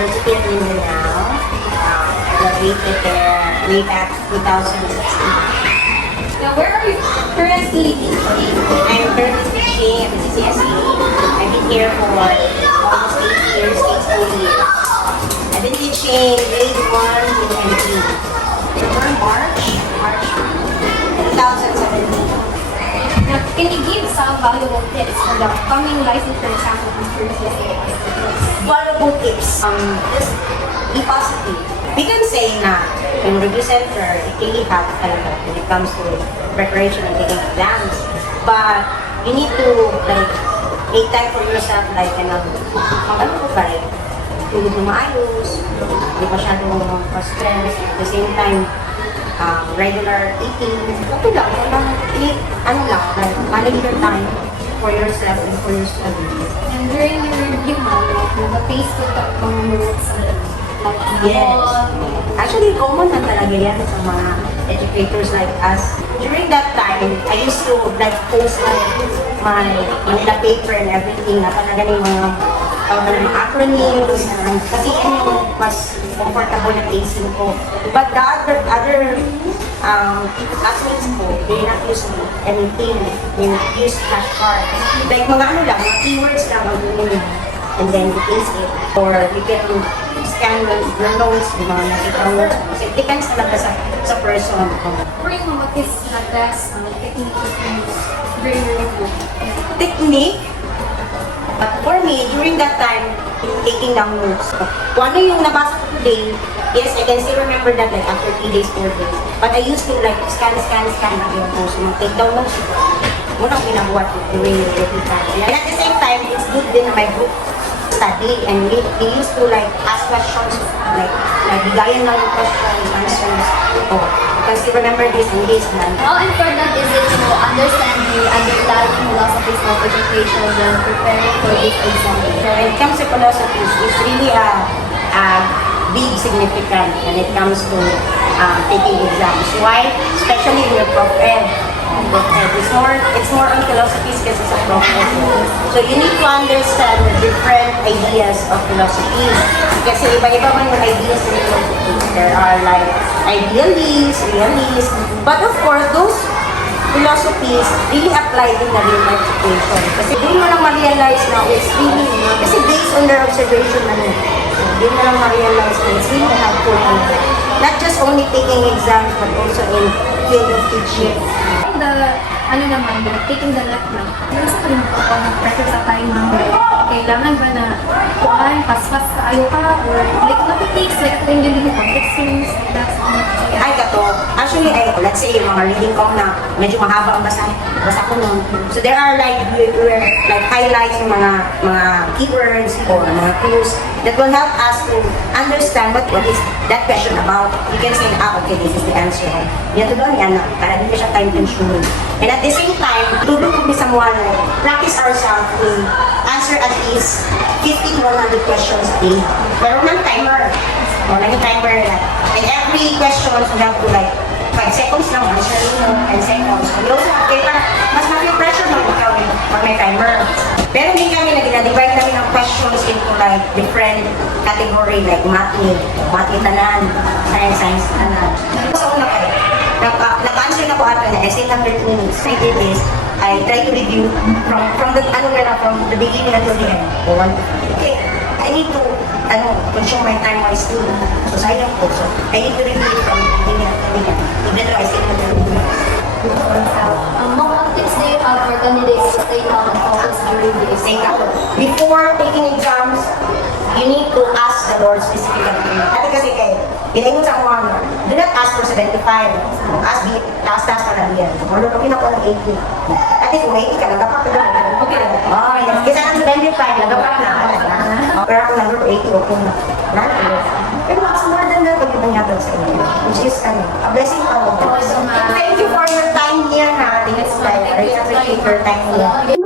University of Mindanao. Graduated there way back 2016. Now, where are you currently teaching? I'm currently teaching at the CCSE. I've been here for almost 8 years, 8 full years. I've been teaching grade 1 to grade 3. March 2017. Now, can you give some valuable tips for the upcoming licensure exam of CCSE? Valuable tips. Just be positive. We can say na yung review center, it really helps talaga when it comes to preparation and taking exams. But you need to like make time for yourself, like mag-ano ka, like tulog na maayos, hindi masyadong stress, at the same time, regular eating. Okay lang, like manage your time for yourself and for your studies. And during your review, nag-face ko ito mga notes Yes. Actually, common na talaga yan sa mga educators like us. During that time, I used to like post my Manila paper and everything na talaga yung mga acronyms. Kasi yun yung mas comfortable na facing ko. But the other classmates ko, they not use anything. They use flashcards. Like mga ano lang, mga keywords lang ang yun. And then you paste it. Or you can scan your notes, yung mga nakita mo. So it depends talaga sa person. For yung mga kids na test, technique you use during your review? Technique? But for me, during that time, taking down notes. Kung ano yung nabasa ko today, yes, I can still remember that like after 3 days, 4 days. But I used to like scan lang yung post. Take down notes. Unang ginagawa ko during your review time. And at the same time, it's good din na my group study and we used to like ask questions like bigayan lang yung questions, answers. Oh, you can still remember this and this man. How important is it to understand the underlying philosophies of education when preparing for this exam? So when it comes to philosophies, it's really a big significant when it comes to taking exams. Why? Especially in your Prof Ed. It's more on philosophies kasi sa Prof Ed. So you need to understand the different ideas of philosophies. Kasi iba-iba man yung ideas in philosophies. There are like idealists, realists. But of course, those philosophies really apply in the real life situation. Kasi doon mo lang ma-realize na it's really, kasi based on their observation na yun. So doon mo lang ma-realize na it's really helpful. Not just only taking exams, but also in field of teaching. Taking the left lang. Yung sa kayo pressure sa time ng kailangan ba na kuhaan, pas-pas tayo ka, or like napitakes, like yung yung context things, that's Ay, kato. Actually, let's say, yung mga reading ko na medyo mahaba ang basa ko nun. So there are like, we're like highlights yung mga keywords or mga clues that will help us to understand what is that question about. You can say, okay, this is the answer. Yan to doon yan, para hindi siya time consuming. And at the same time, tulong kami sa mga practice ourselves to answer at least 50 to 100 questions a day. Meron ng timer. Wala yung timer na. And every question, we have to like 5 seconds lang, answer mo, 10 seconds. And also, mas pressure mo ikaw pag may timer. Pero hindi kami nag-divide namin ng questions into like different category, like math tanan, science tanan. So, una kayo, nag-answer na po ata na essay ng 30 minutes. I did this. I try to review from the beginning until the end. Okay, I need to consume my time wisely. So, sayang po. So, I need to review it from the beginning until the end. Even though I still have to review it. Mga tips na yun for candidates to stay calm and focus during the exam. Before taking exams, you need to ask the Lord specifically. Ate kasi kayo, pinaingon sa mga do not ask for 75. Ask the taas pa na yan. Marunong okay na po ng 80. At least kung 80 ka, nagapak ka doon. Okay na. Oh, yes. Kasi ang 75, nagapak na. Pero kung number 80, okay na. Pero mas more than that, pag ibang yatag sa inyo. Which is, a blessing from God. Thank you for your time here, ha. Thanks, I really appreciate your time here.